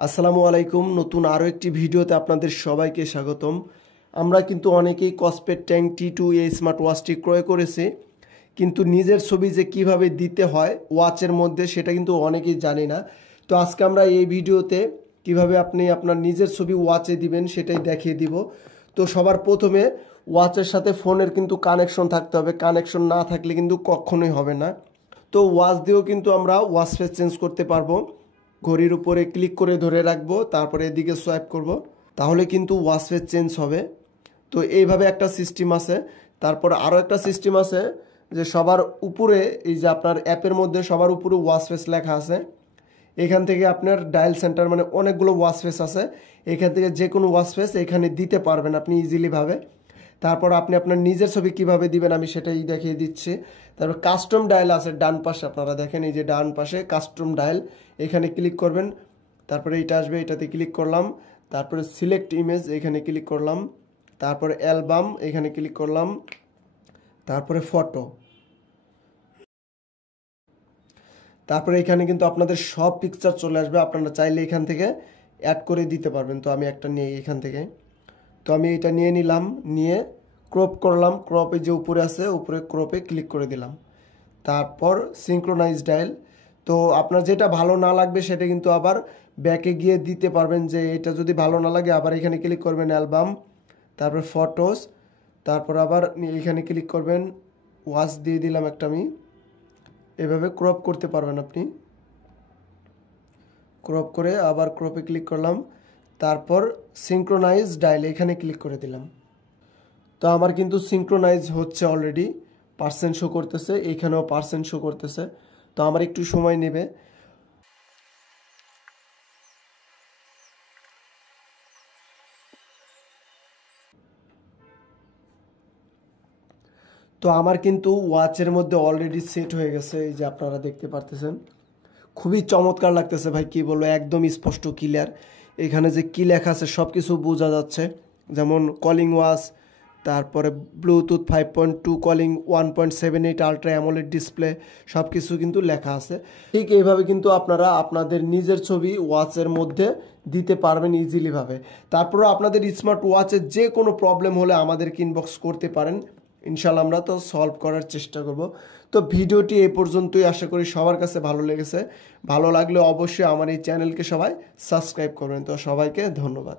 আসসালামু আলাইকুম। নতুন আরও একটি ভিডিওতে আপনাদের সবাইকে স্বাগতম। আমরা কিন্তু অনেকেই কসপেট ট্যাঙ্ক T2 এই স্মার্ট ওয়াচটি ক্রয় করেছি, কিন্তু নিজের ছবি যে কিভাবে দিতে হয় ওয়াচের মধ্যে সেটা কিন্তু অনেকেই জানি না। তো আজকে আমরা এই ভিডিওতে কিভাবে আপনি আপনার নিজের ছবি ওয়াচে দিবেন সেটাই দেখিয়ে দিব। তো সবার প্রথমে ওয়াচের সাথে ফোনের কিন্তু কানেকশন থাকতে হবে, কানেকশন না থাকলে কিন্তু কখনোই হবে না। তো ওয়াচ দিয়েও কিন্তু আমরা ওয়াচ ফেস চেঞ্জ করতে পারবো। ঘড়ির উপরে ক্লিক করে ধরে রাখবো, তারপরে এদিকে সোয়াইপ করব, তাহলে কিন্তু ওয়াচ ফেস চেঞ্জ হবে। তো এইভাবে একটা সিস্টেম আছে। তারপর আরও একটা সিস্টেম আছে যে সবার উপরে এই যে আপনার অ্যাপের মধ্যে সবার উপরে ওয়াচ ফেস লেখা আছে। এখান থেকে আপনার ডায়াল সেন্টার মানে অনেকগুলো ওয়াচ ফেস আছে, এখান থেকে যে কোনো ওয়াচ ফেস এখানে দিতে পারবেন আপনি ইজিলিভাবে। তারপর আপনি আপনার নিজের ছবি কিভাবে দিবেন আমি সেটাই দেখিয়ে দিচ্ছি। তারপর কাস্টম ডায়াল আছে ডান পাশে, আপনারা দেখেন এই যে ডান পাশে কাস্টম ডায়াল, এখানে ক্লিক করবেন। তারপরে এইটা আসবে, এটাতে ক্লিক করলাম। তারপরে সিলেক্ট ইমেজ, এখানে ক্লিক করলাম। তারপরে অ্যালবাম, এখানে ক্লিক করলাম। তারপরে ফটো। তারপরে এখানে কিন্তু আপনাদের সব পিকচার চলে আসবে, আপনারা চাইলে এখান থেকে অ্যাড করে দিতে পারবেন। তো আমি একটা নিয়ে এখান থেকে, তো আমি এটা নিয়ে নিলাম, নিয়ে ক্রপ করলাম। ক্রপে যে উপরে আছে উপরে ক্রপে ক্লিক করে দিলাম। তারপর সিঙ্ক্রোনাইজ ডায়াল। তো আপনার যেটা ভালো না লাগবে সেটা কিন্তু আবার ব্যাকে গিয়ে দিতে পারবেন, যে এটা যদি ভালো না লাগে আবার এখানে ক্লিক করবেন অ্যালবাম, তারপর ফটোস, তারপর আবার এখানে ক্লিক করবেন ওয়াচ দিয়ে দিলাম একটা আমি। এভাবে ক্রপ করতে পারবেন আপনি। ক্রপ করে আবার ক্রপে ক্লিক করলাম, তারপর সিঙ্ক্রোনাইজ ডায়াল এখানে ক্লিক করে দিলাম। তো আমার কিন্তু সিঙ্ক্রোনাইজ হচ্ছে অলরেডি, পার্সেন্ট শো করতেছে, এখানেও পার্সেন্ট শো করতেছে। তো আমার একটু সময় নেবে। তো আমার কিন্তু ওয়াচের মধ্যে অলরেডি সেট হয়ে গেছে, এই যে আপনারা দেখতে পারতেছেন। খুবই চমৎকার লাগতেছে ভাই, কি বলবো, একদম স্পষ্ট ক্লিয়ার। এখানে যে কি লেখা আছে সব কিছু বোঝা যাচ্ছে, যেমন কলিং ওয়াচ, তারপরে Bluetooth 5.2, calling 1.78 ultra AMOLED display, সব কিছু কিন্তু লেখা আছে। ঠিক এইভাবে কিন্তু আপনারা আপনাদের নিজের ছবি ওয়াচের মধ্যে দিতে পারবেন ইজিলিভাবে। তারপরে আপনাদের স্মার্ট ওয়াচের যে কোনো প্রবলেম হলে আমাদেরকে ইনবক্স করতে পারেন, ইনশাল্লাহ আমরা তো সলভ করার চেষ্টা করব। তো ভিডিওটি এই পর্যন্তই, আশা করি সবার কাছে ভালো লেগেছে। ভালো লাগলে অবশ্যই আমার এই চ্যানেলকে সবাই সাবস্ক্রাইব করবেন। তো সবাইকে ধন্যবাদ।